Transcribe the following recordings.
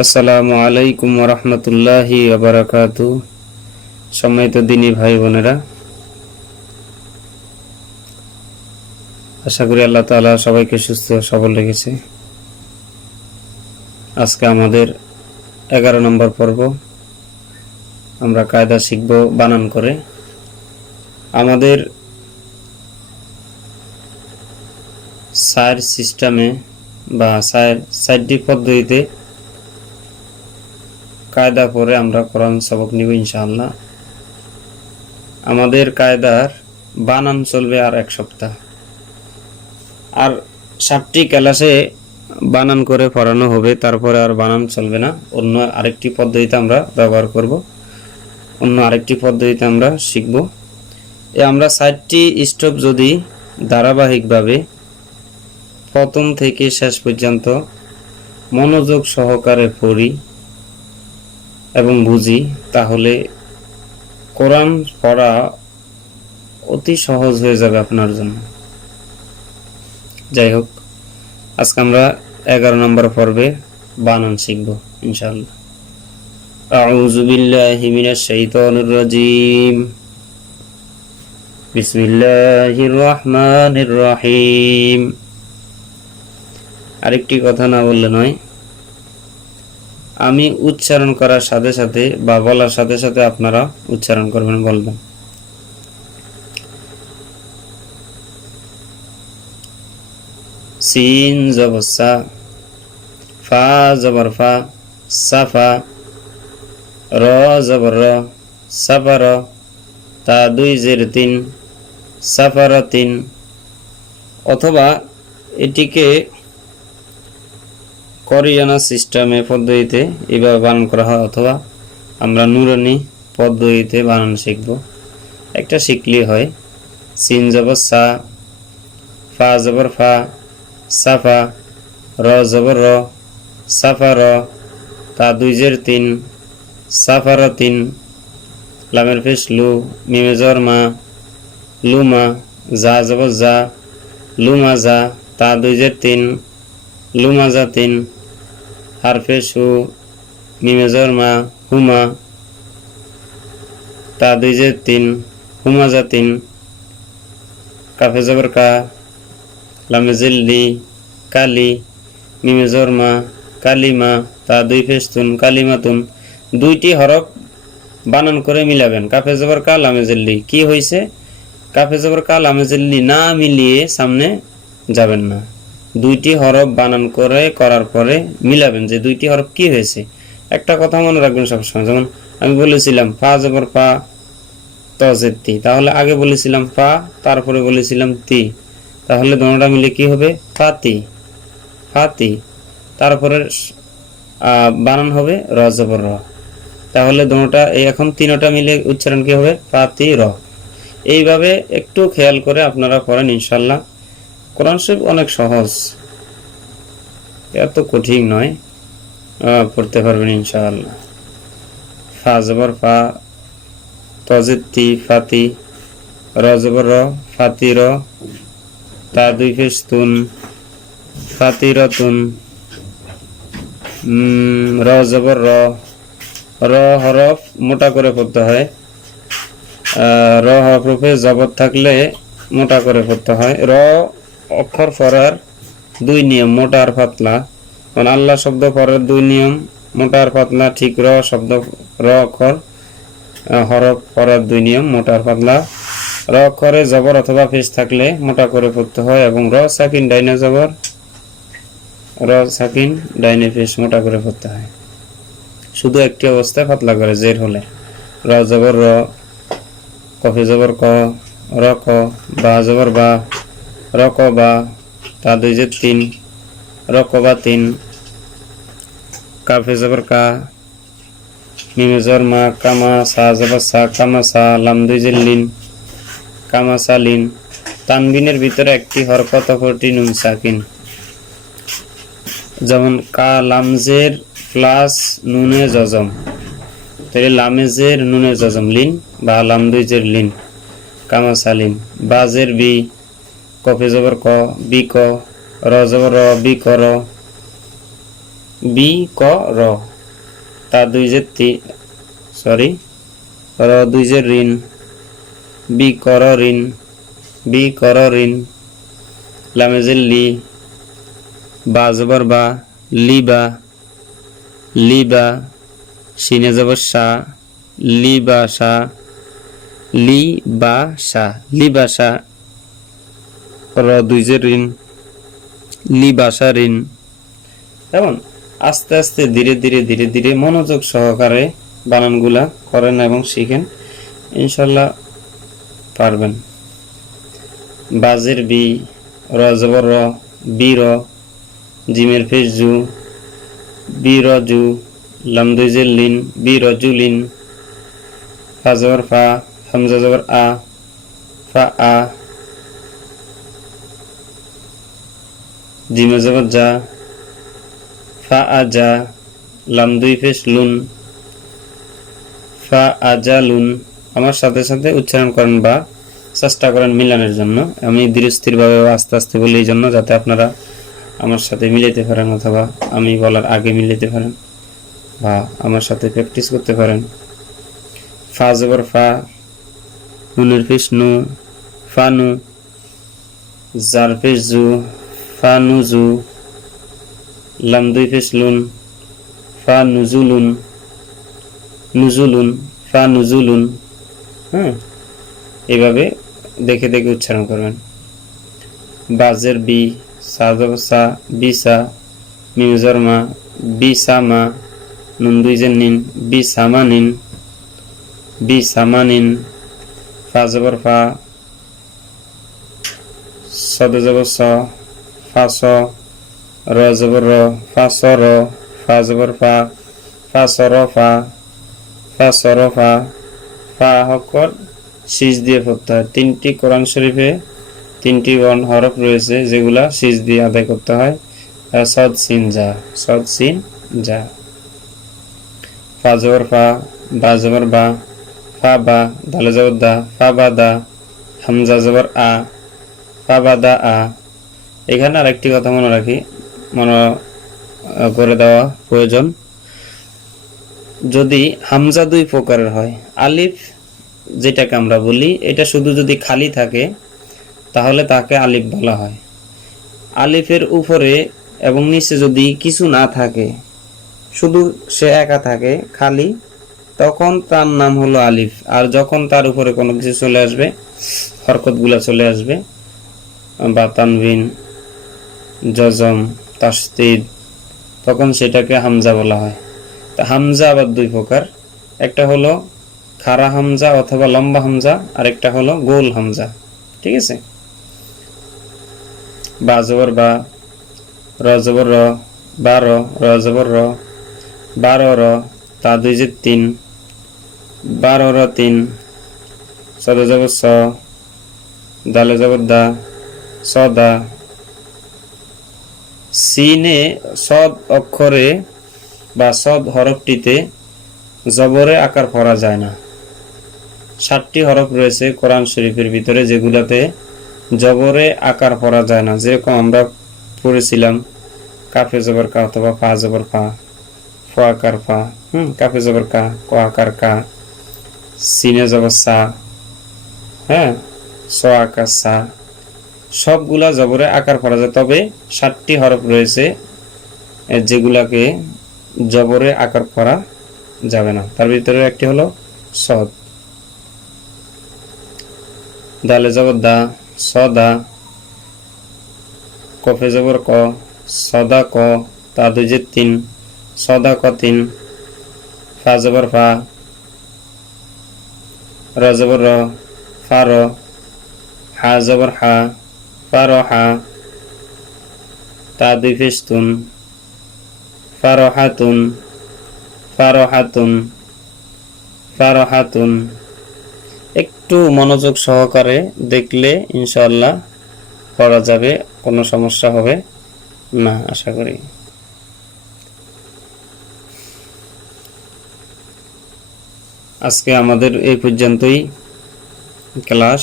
আসসালামু আলাইকুম ওয়া রাহমাতুল্লাহি ওয়া বারাকাতুহু। সম্মানিত দিনী ভাই বোনেরা, আশা করি আল্লাহ তাআলা সবাইকে সুস্থ সবল রেখেছে। আজকে আমাদের 11 নম্বর পর্ব। আমরা কায়দা শিখব বানান করে। আমাদের সাইর সিস্টেমে বা সাইডি পদ্ধতিতে কায়দা করে আমরা কোরআন সবক নিব ইনশাআল্লাহ। আমাদের কায়দার বানান চলবে আর 1 সপ্তাহ। আর 7টি ক্লাসে বানান করে পড়ানো হবে, তারপরে আর বানান চলবে না। অন্য আরেকটি পদ্ধতিতে আমরা ব্যবহার করব, অন্য আরেকটি পদ্ধতিতে আমরা শিখব। আমরা 7টি স্টেপ যদি ধারাবাহিকভাবে প্রথম থেকে শেষ পর্যন্ত মনোযোগ সহকারে পড়ি এবং বুঝি, তাহলে কোরআন পড়া অতি সহজ হয়ে যাবে আপনার জন্য। যাই হোক, আজকে আমরা 11 নম্বর পর্বে বানান শিখব ইনশাআল্লাহ। আউযু বিল্লাহি মিনাশ শাইতানির রাজীম। বিসমিল্লাহির রহমানির রহিম। আরেকটি কথা না বললে নয়, আমি উচ্চারণ করার সাথে সাথে বা বলার সাথে সাথে আপনারা উচ্চারণ করবেন, বলবেন। সিন জবর সা, ফা জবর ফা, সাফা, র জবর র, সাফার, তা 2 জের 3, সাফারাতিন। অথবা এটিকে কোরিয়ানা সিস্টেমে পদ্ধতিতে এভাবে বানান করা হয়, অথবা আমরা নুরানি পদ্ধতিতে বানান শিখব। একটা শিখলেই হয়। সিন জবর সা, ফা জবর ফা, সাফা, র জবর র, সাফার, তা 2 জের 3, সাফারাতিন, লামের পেশ লু, মিমে জবর মা, লুমা, জা জবর জা, লুমা জা, তা 2 জের 3, লুমাজাতিন, হারফে সু, মিমে জবর মা, হুমা, তা 2 জের 3, হুমাজাতিন, কাফে জবর কা, লামে জিল্লি, কালি, মিমে জবর মা, কালিমা, তা 2 পেশ তুন, কালিমাতুন। 2টি হরফ বানান করে মিলাবেন। কাফে জবর কা, লামে জিল্লি। কি হয়েছে? কাফে জবর কা, লামে জিল্লি না মিলিয়ে সামনে যাবেন না। 2টি হরফ বানান করে করার পরে মিলাবেন যে 2টি হরফ কি হয়েছে। একটা কথা মনে রাখবেন সবসময়, যেমন আমি বলেছিলাম ফা জবর ফা, ত জের তি, তাহলে আগে বলেছিলাম ফা, তারপরে বলেছিলাম তি, তাহলে দুটোটা মিলে কি হবে? Fati, Fati. তারপরে বানান হবে র জবর র, তাহলে দুটোটা এখন 3টা মিলে উচ্চারণ কি হবে? ফাতি র। এইভাবে একটু খেয়াল করে আপনারা পড়েন ইনশাআল্লাহ। কোরআন শরীফ অনেক সহজ, এত কঠিন নয়, পড়তে পারবেন ইনশাআল্লাহ। ফা জবর ফা, ত জের তি, ফাতি, র জবর র, ফাতি র, তা 2 পেশ তুন, ফাতি রতুন, র জবর র, র হরফ মোটা করে পড়তে হয়। র হরফে জবর থাকলে মোটা করে পড়তে হয়। র অক্ষর পড়ার 2 নিয়ম, মোটা আর পাতলা। কারণ আল্লাহ শব্দ পড়ার 2 নিয়ম, মোটা আর পাতলা। ঠিক র শব্দ, র অক্ষর হরফ পড়ার 2 নিয়ম, মোটা আর পাতলা। র অক্ষরে জবর অথবা পেশ থাকলে মোটা করে পড়তে হয়, এবং র সাকিন ডাইনে জবর, র সাকিন ডাইনে পেশ মোটা করে পড়তে হয়। শুধু একটি অবস্থায় পাতলা করে, জের হলে। র জবর র, কফে জবর ক, র ক, বা জবর বা, র ক বা, তা 2 জের 3, র ক বা 3, কাফে জবর কা, মিমে জবর মা, কামা, সা জবর সা, কামা সা, লাম 2 জের লিন, কামা সালিন। তানবিনের ভিতরে একটি হরফ অপরটি নুন সাকিন, যেমন কা লামজের প্লাস নুনে জজম, তাহলে লামেজের নুনে জজম লিন, বা লাম 2 জের লিন, কামা সালিন। বাজের বি, কফে জবর ক, বি ক, র জবর র, বি কর, বি ক র, তা দুই যে সরি র দুই যে ঋণ, বি কর ঋণ, বি কর ঋণ, লামেজের লি, বা জবর বা, লিবা, লিবা, সিনে জবর সা, লিবাসা, লিবাসা, লিবাসা, র দুই যে ঋণ, লিবাসা ঋণ। এবং আস্তে আস্তে ধীরে ধীরে ধীরে ধীরে মনোযোগ সহকারে বানানগুলা করেন এবং শিখেন, ইনশাল্লাহ পারবেন। বাজের বি, র জবর র, বি র, জিমের ফেস জু, বি র জু, লাম দুই জের লিন, বি র জু লিন, ফা জবর ফা, হামজা জবর আ, ফা আ, জিমে জবর যা, ফা আজা, লাম দুই ফেস লুন, ফা আজা লুন। আমার সাথে সাথে উচ্চারণ করেন বা চেষ্টা করেন মিলানোর জন্য। আমি ধীরস্থিরভাবে আস্তে আস্তে বলি এই জন্য, যাতে আপনারা আমার সাথে মিলাইতে পারেন, অথবা আমি বলার আগে মিলাইতে পারেন বা আমার সাথে প্র্যাকটিস করতে পারেন। ফা জবর ফা, নুনের ফেস নু, ফা নু, জার ফেস জু, ফা নু জু, লাম দুই ফেস লুন, ফা নুজুলুন, নুজুলুন, ফা নুজুলুন। হ্যাঁ, এভাবে দেখে দেখে উচ্চারণ করবেন। বাজের বি, সা জবর সা, বিসা, মিম জবর মা, বিসামা, নুন দুই জের নিন, বিসামানিন, বিসামানিন, ফা জবর ফা, সদ জবর স, ফা স, র জবর র, ফা স র, ফা জবর ফা, ফা স র ফা, ফা স র ফা। ফা হকর সিজ দিয়ে পড়তে হয়। তিনটি কোরআন শরীফে তিনটি হরফ রয়েছে যেগুলা সিজ দিয়ে আদায় করতে হয়। সদ সিন যা, সদ সিন যা। ফা জবর ফা, বা জবর বা, ফা বা, দাল জবর দা, ফা বা দা, হামজা জবর আ, ফা বা দা আ। এখানে আরেকটি কথা মনে রাখি, মনে করে দেওয়া প্রয়োজন। যদি হামজা দুই প্রকারের হয়, আলিফ যেটাকে আমরা বলি, এটা শুধু যদি খালি থাকে তাহলে তাকে আলিফ বলা হয়। আলিফের উপরে এবং নিচে যদি কিছু না থাকে, শুধু সে একা থাকে খালি, তখন তার নাম হলো আলিফ। আর যখন তার উপরে কোনো কিছু চলে আসবে, হরকতগুলা চলে আসবে, বা তানবিন, জজম, তাসদীদ, তখন সেটাকে হামজা বলা হয়। তা হামজা আবার দুই প্রকার, একটা হলো খাড়া হামজা অথবা লম্বা হামজা, আর একটা হলো গোল হামজা। ঠিক আছে? বা জবর বা, র জবর র, বার, র জবর র, বারো র, তা দুই যে তিন, বারো র তিন, সদ জবর স, দালে জবর দা, সদা। সিনে সদ অক্ষরে বা সদ হরফটিতে জবরে আকার পড়া যায় না। 7টি হরফ রয়েছে কোরআন শরীফের ভিতরে যেগুলাতে জবরে আকার পড়া যায় না। যেরকম আমরা পড়েছিলাম কাফে জবর কা অথবা ফা জবর ফা, ফ আকার ফা, কাফে জবর কা, ক আকার কা, সিনে জবর সা, হ্যাঁ, স আকার সা, সবগুলা জবরে আকার পড়া যায়। তবে 7টি হরফ রয়েছে যেগুলাকে জবরে আকার পড়া যাবে না। তার ভিতরে একটি হলো সদ, দালে জবর দা, সদা, কফে জবর ক, সদা ক, তা দুই যে তিন, সদা ক তিন, ফা জবর ফা, র জবর র, ফা র, হা জবর হা, ফা র হা, তা দুই ফেস তুন, ফা র হাতুন, ফা র হাতুন, ফা র হাতুন। একটু মনোযোগ সহকারে দেখলে ইনশাআল্লাহ পড়া যাবে, কোনো সমস্যা হবে না আশা করি। আজকে আমাদের এই পর্যন্তই ক্লাস।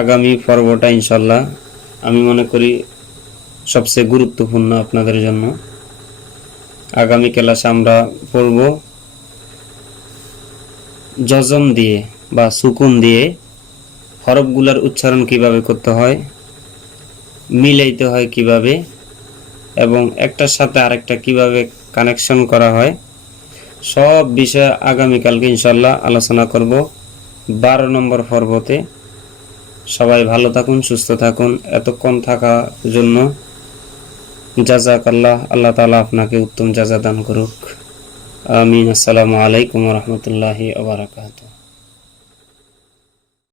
আগামী পর্বটা ইনশাআল্লাহ আমি মনে করি সবচেয়ে গুরুত্বপূর্ণ আপনাদের জন্য। আগামী ক্লাসে আমরা পড়ব জজম দিয়ে বা সুকুন দিয়ে হরফগুলার উচ্চারণ কিভাবে করতে হয়, মিলাইতে হয় কিভাবে, এবং একটার সাথে আরেকটা কিভাবে কানেকশন করা হয়, সব বিষয়ে আগামীকালকে ইনশাল্লাহ আলোচনা করব 12 নম্বর পর্বতে। সবাই ভালো থাকুন, সুস্থ থাকুন। এতক্ষণ থাকার জন্য জাযাকাল্লাহ। আল্লাহ তাআলা আপনাকে উত্তম জাযা দান করুক। আমিন। আসসালামু আলাইকুম ওয়া রাহমাতুল্লাহি ওয়া বারাকাতুহু।